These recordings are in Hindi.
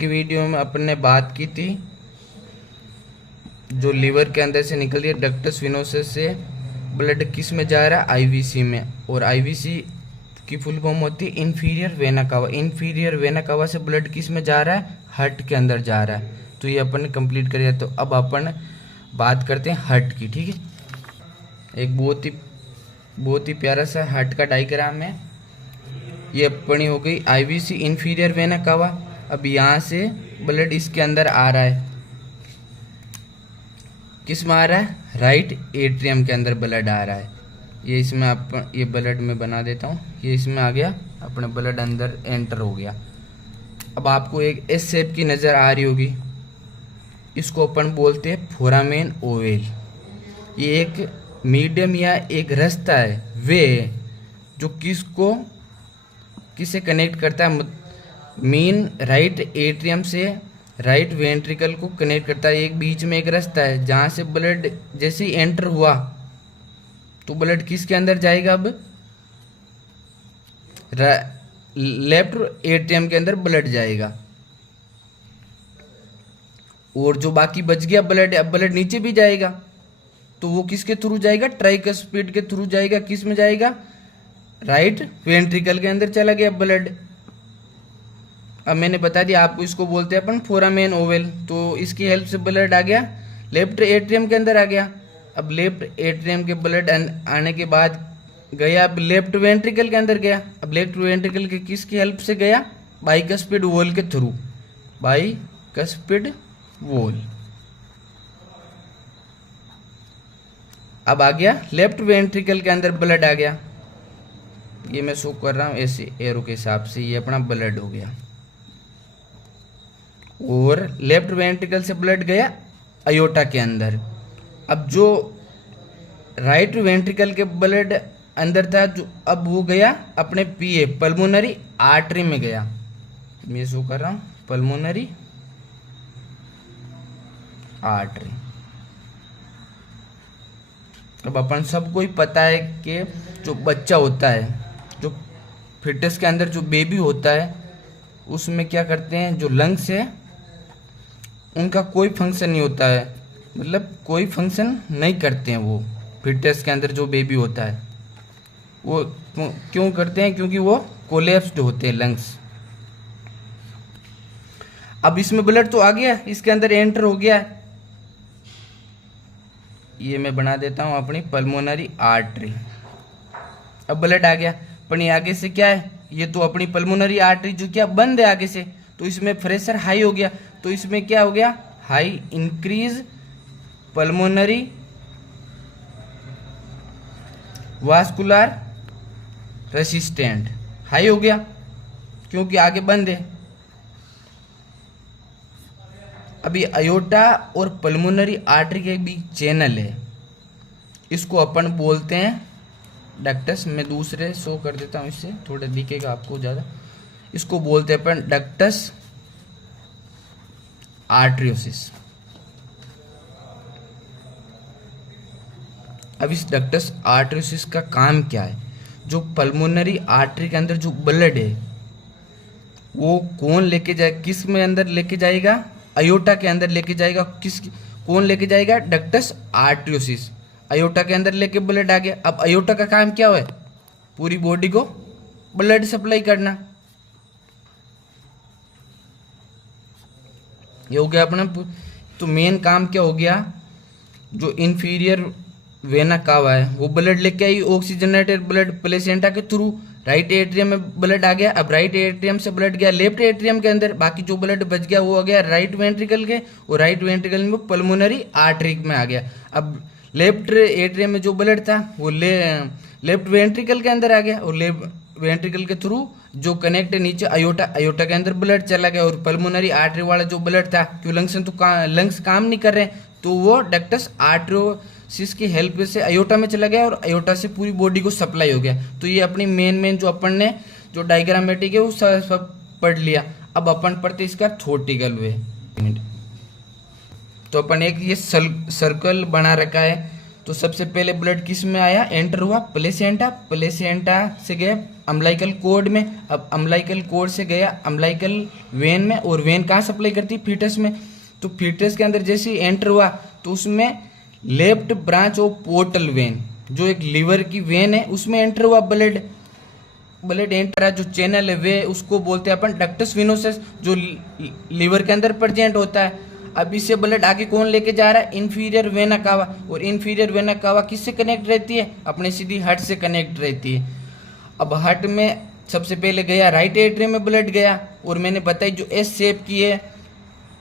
की वीडियो में अपन ने बात की थी जो लीवर के अंदर से निकल रही है डक्टस वेनोसस से ब्लड किस में जा रहा है, आईवीसी में। और आईवीसी की फुल फॉर्म होती है inferior vena cava. Inferior vena cava से ब्लड किस में जा रहा है, हार्ट के अंदर जा रहा है। तो ये अपन ने कंप्लीट कर दिया। तो अब अपन बात करते हैं हार्ट की। ठीक है, एक बहुत ही प्यारा सा हार्ट का डायग्राम है। ये अपनी हो गई आईवीसी इंफीरियर वेना कावा। अब यहाँ से ब्लड इसके अंदर आ रहा है, किस में आ रहा है, राइट एट्रियम के अंदर ब्लड आ रहा है। ये इसमें ये ब्लड में बना देता हूँ, ये इसमें आ गया, अपने ब्लड अंदर एंटर हो गया। अब आपको एक एस शेप की नज़र आ रही होगी, इसको अपन बोलते हैं फोरामेन ओवेल। ये एक मीडियम या एक रास्ता है वे जो किसे कनेक्ट करता है, मेन राइट एट्रियम से राइट वेंट्रिकल को कनेक्ट करता है। एक बीच में एक रास्ता है जहाँ से ब्लड जैसे ही एंटर हुआ तो ब्लड किसके अंदर जाएगा, अब लेफ्ट एट्रियम के अंदर ब्लड जाएगा। और जो बाकी बच गया ब्लड, अब ब्लड नीचे भी जाएगा तो वो किसके थ्रू जाएगा, ट्राइकस्पिड के थ्रू जाएगा। किस में जाएगा, राइट वेंट्रिकल के अंदर चला गया ब्लड। अब मैंने बता दिया आपको, इसको बोलते हैं अपन फोरामेन ओवेल। तो इसकी हेल्प से ब्लड आ गया, लेफ्ट एट्रियम के अंदर आ गया। अब लेफ्ट एट्रियम के ब्लड आने के बाद गया, अब लेफ्ट वेंट्रिकल के अंदर गया। अब लेफ्ट वेंट्रिकल के किसकी हेल्प से गया, बाइकस्पिड वॉल के थ्रू, बाइकस्पिड वॉल। अब आ गया लेफ्ट वेंट्रिकल के अंदर ब्लड आ गया। ये मैं शो कर रहा हूँ ऐसे एरो के हिसाब से, ये अपना ब्लड हो गया। और लेफ्ट वेंट्रिकल से ब्लड गया अयोटा के अंदर। अब जो राइट वेंट्रिकल के ब्लड अंदर था, जो अब वो गया अपने पीए पल्मोनरी आर्टरी में गया। मैं शो कर रहा हूँ पल्मोनरी आर्टरी। अब अपन सबको ही पता है कि जो बच्चा होता है, जो फिटस के अंदर जो बेबी होता है, उसमें क्या करते हैं, जो लंग्स है उनका कोई फंक्शन नहीं होता है, मतलब कोई फंक्शन नहीं करते हैं वो। फिटस के अंदर जो बेबी होता है वो क्यों करते हैं, क्योंकि वो कोलैप्स्ड होते हैं लंग्स। अब इसमें ब्लड तो आ गया, इसके अंदर एंटर हो गया। ये मैं बना देता हूँ अपनी पल्मोनरी आर्टरी। अब ब्लड आ गया, पर आगे से क्या है, ये तो अपनी पल्मोनरी आर्टरी जो क्या बंद है आगे से, तो इसमें प्रेशर हाई हो गया। तो इसमें क्या हो गया, high increase pulmonary vascular resistant, high हो गया क्योंकि आगे बंद है। अभी अयोटा और पल्मोनरी आर्टरी के बीच चैनल है, इसको अपन बोलते हैं डक्टस। मैं दूसरे शो कर देता हूँ, इससे थोड़ा दिखेगा आपको ज़्यादा। इसको बोलते हैं अपन डक्टस आर्टरियोसिस। अब इस डक्टस आर्टरियोसिस का काम क्या है, जो पल्मोनरी आर्टरी के अंदर जो ब्लड है वो कौन लेके जाए, किस में अंदर लेके जाएगा, अयोटा के अंदर लेके जाएगा। कौन लेके जाएगा, डक्टस आर्टरियोसिस। अयोटा के अंदर लेके ब्लड आ गया। अब अयोटा का काम क्या है, पूरी बॉडी को ब्लड सप्लाई करना। ये हो गया अपना। तो मेन काम क्या हो गया, जो इंफीरियर वेना कावा है वो ब्लड लेके आई, ऑक्सीजनेटेड ब्लड प्लेसेंटा के थ्रू राइट एट्रियम में ब्लड आ गया। अब राइट एट्रियम से ब्लड गया लेफ्ट एट्रियम के अंदर, बाकी जो ब्लड बच गया वो आ गया राइट वेंट्रिकल के, और राइट वेंट्रिकल में पल्मोनरी आर्टरी में आ गया। अब लेफ्ट एट्रियम में जो ब्लड था वो लेफ्ट वेंट्रिकल के अंदर आ गया, और लेफ्ट वेंट्रिकल के थ्रू जो कनेक्ट है नीचे अयोटा के अंदर ब्लड चला गया। और पल्मोनरी आर्टरी वाला जो ब्लड था, क्यों लंग्स काम नहीं कर रहे, तो वो डक्टस आर्टरियोसिस की हेल्प से अयोटा में चला गया, और अयोटा से पूरी बॉडी को सप्लाई हो गया। तो ये अपनी मेन जो अपन ने जो डायग्रामेटिक है वो सब पढ़ लिया। अब अपन पढ़ते इसका थ्योरेटिकल वे। तो अपन एक ये सर्कल बना रखा है तो सबसे पहले ब्लड किस में आया, एंटर हुआ प्लेसेंटा, प्लेसेंटा से गया अम्बिलिकल कॉर्ड में, अब अम्बिलिकल कॉर्ड से गया अम्बिलिकल वेन में, और वेन कहाँ सप्लाई करती है, फीटस में। तो फीटस के अंदर जैसे ही एंटर हुआ तो उसमें left branch of portal vein, जो एक लीवर की वेन है, उसमें एंटर हुआ ब्लड। ब्लड एंटर है, जो चैनल है वे उसको बोलते हैं अपन डक्टस विनोसस, जो लीवर के अंदर प्रेजेंट होता है। अब इससे ब्लड आगे कौन लेके जा रहा है, इन्फीरियर वेना कावा, और इन्फीरियर वेना कावा किससे कनेक्ट रहती है, अपने सीधी हार्ट से कनेक्ट रहती है। अब हार्ट में सबसे पहले गया राइट एट्रियम में ब्लड गया, और मैंने बताई जो एस शेप की है,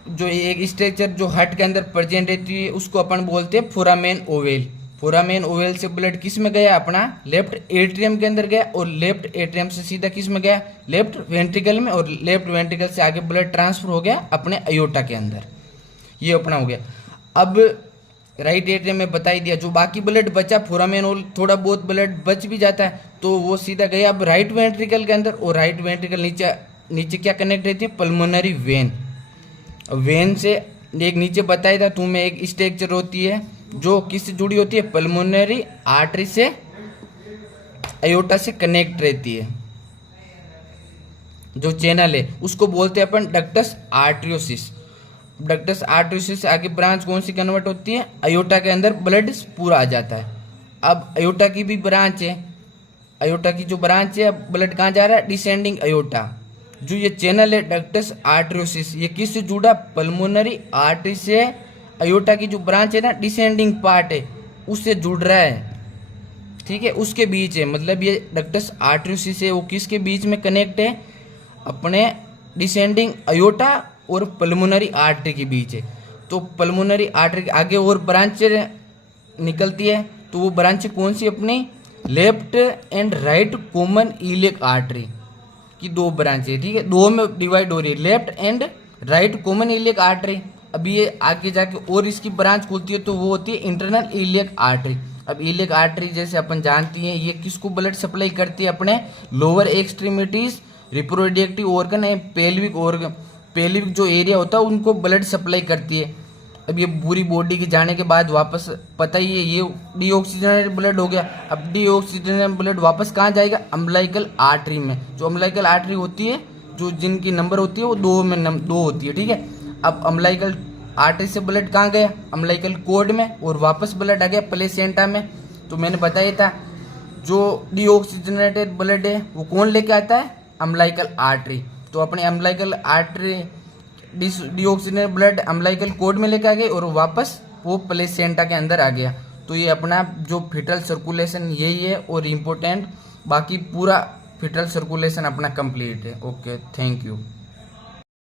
जो एक स्ट्रक्चर जो हार्ट के अंदर प्रेजेंट रहती है, उसको अपन बोलते हैं फोरामेन ओवेल। फोरामेन ओवेल से ब्लड किस में गया, अपना लेफ्ट एट्रियम के अंदर गया, और लेफ्ट एट्रियम से सीधा किस में गया, लेफ्ट वेंट्रिकल में, और लेफ्ट वेंट्रिकल से आगे ब्लड ट्रांसफर हो गया अपने अयोटा के अंदर। ये अपना हो गया। अब राइट एट्रियम में बता ही दिया, जो बाकी ब्लड बचा फोरामेन ओवेल, थोड़ा बहुत ब्लड बच भी जाता है तो वो सीधा गया अब राइट वेंट्रिकल के अंदर, और राइट वेंट्रिकल नीचे क्या कनेक्ट रहती है, पल्मोनरी वेन। वेन से एक नीचे बताया था तुम्हें एक स्ट्रक्चर होती है जो किससे जुड़ी होती है, पल्मोनरी आर्टरी से अयोटा से कनेक्ट रहती है। जो चैनल है उसको बोलते हैं अपन डक्टस आर्टरियोसिस। डक्टस आर्टरियोसिस से आगे ब्रांच कौन सी कन्वर्ट होती है, अयोटा के अंदर ब्लड पूरा आ जाता है। अब अयोटा की भी ब्रांच है, अयोटा की जो ब्रांच है, अब ब्लड कहाँ जा रहा है, डिसेंडिंग अयोटा। जो ये चैनल है डक्टस आर्टरियोसिस, ये किससे जुड़ा, पल्मोनरी आर्टरी से अयोटा की जो ब्रांच है ना, डिसेंडिंग पार्ट है, उससे जुड़ रहा है। ठीक है, उसके बीच है, मतलब ये डक्टस आर्टरियोसिस है वो किसके बीच में कनेक्ट है, अपने डिसेंडिंग अयोटा और पल्मोनरी आर्टरी के बीच है। तो पल्मोनरी आर्टरी के आगे और ब्रांच निकलती है, तो वो ब्रांच कौन सी, अपनी left and right common iliac artery की दो ब्रांच है। ठीक है, दो में डिवाइड हो रही है, left and right common iliac artery. अभी ये आगे जाके और इसकी ब्रांच खुलती है तो वो होती है इंटरनल इलियक आर्टरी। अब इलियक आर्टरी जैसे अपन जानती हैं ये किसको ब्लड सप्लाई करती है, अपने lower extremities, reproductive organ and pelvic organ, pelvic जो एरिया होता है उनको ब्लड सप्लाई करती है। अब ये पूरी बॉडी के जाने के बाद वापस पता ही है ये डीऑक्सीजनेटेड ब्लड हो गया। अब डीऑक्सीजनेटेड ब्लड वापस कहाँ जाएगा, अम्बिलिकल आर्टरी में। जो अम्बिलिकल आर्टरी होती है, जो जिनकी नंबर होती है वो दो होती है। ठीक है, अब अम्बिलिकल आर्टरी से ब्लड कहाँ गया, अम्बिलिकल कॉर्ड में, और वापस ब्लड आ गया प्लेसेंटा में। तो मैंने बताया था जो डीऑक्सीजनेटेड ब्लड है वो कौन लेके आता है, अम्बिलिकल आर्टरी। तो अपने umbilical artery deoxygenated blood umbilical cord में लेके आ गए और वापस वो प्लेसेंटा के अंदर आ गया। तो ये अपना जो फिटल सर्कुलेशन यही है और इम्पोर्टेंट, बाकी पूरा फिटल सर्कुलेशन अपना कंप्लीट है। Okay, thank you.